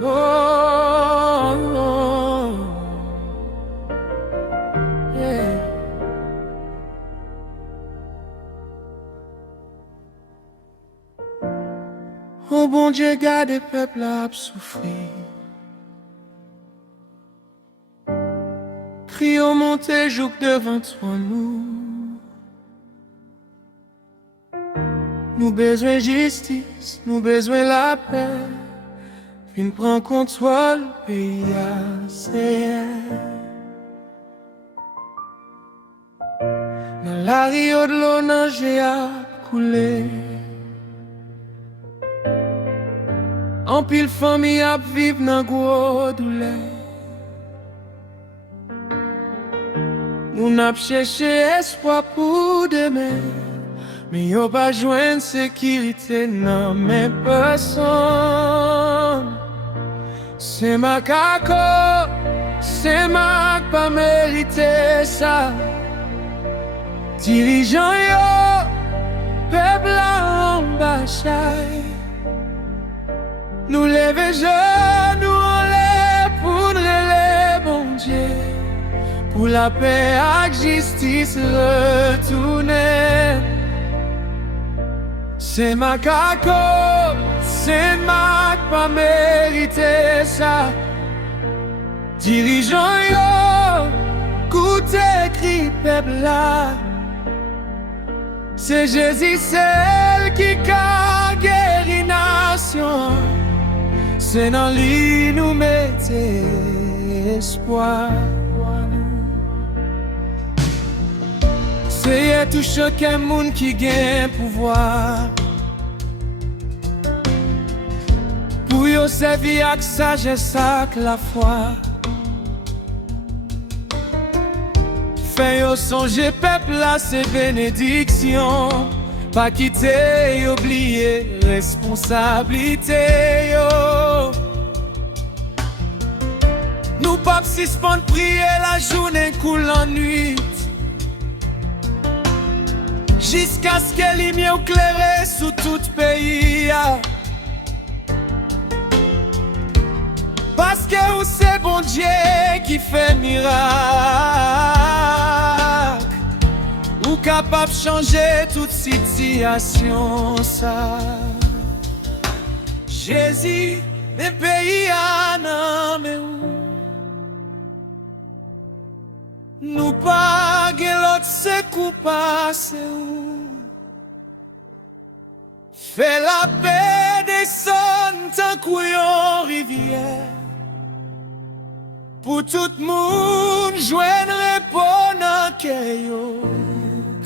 Oh, oh, yeah. Oh bon Dieu, garde peuple à souffrir. Crions monter jouk devant toi nous. Nous besoin justice, nous besoin la paix. Vin prend contrôle pays c'est. Dans la rio de l'eau nage a coulé. En pile famille a vivre dans gros douleur. Moun ap cherché espoir pour demain, mais yo pas joindre sécurité nan men personne. C'est ma kako, c'est ma pas mérité ça. Dirigeant yo, peuple en bataille. Nous lever genoux en l'air pour les bon Dieu. Pour la paix et la justice retourner. C'est ma kako, c'est ma pas mérité ça. Dirigeant yo, coûte écrit peuple là. C'est Jésus seul qui a guéri nation. C'est dans lui nous mettez espoir. C'est tout chacun moun qui gagne pouvoir. Pour yo servir avec sagesse avec la foi. Fait yo songer peuple là c'est bénédiction. Pas quitter et oublier responsabilité yo. Nous pas suspendre prier la journée coule la nuit. Jusqu'à ce que les lumières éclairent sous tout pays. Parce que c'est bon Dieu qui fait miracle. Ou capable de changer toute situation ça. Jésus, mes pays en mais nous pas l'autre c'est coupable. Fais la paix des sons tant qu'une rivière. Pour tout le monde, joindre répondre que yo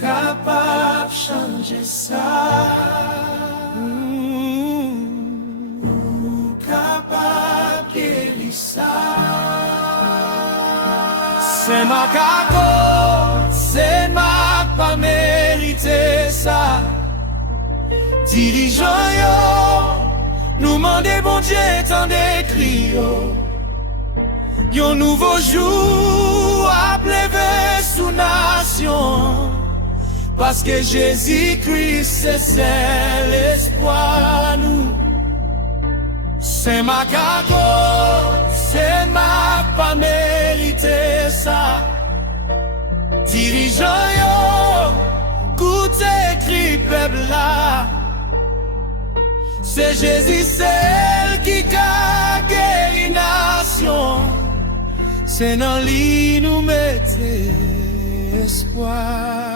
capable de changer ça. Capable de guérir ça. C'est ma kako, c'est ma pas mérité ça. Dirigeant yo, nous mandez bon Dieu tant d'écrit yo. Yon nouveau jour a levé sous nation. Parce que Jésus-Christ c'est l'espoir nous. C'est ma kako, c'est ma pas mérité ça. Dirigeant yo, coûte écrit peuple là. C'est Jésus seul qui a guéri nation. C'est dans lui nous mettez espoir.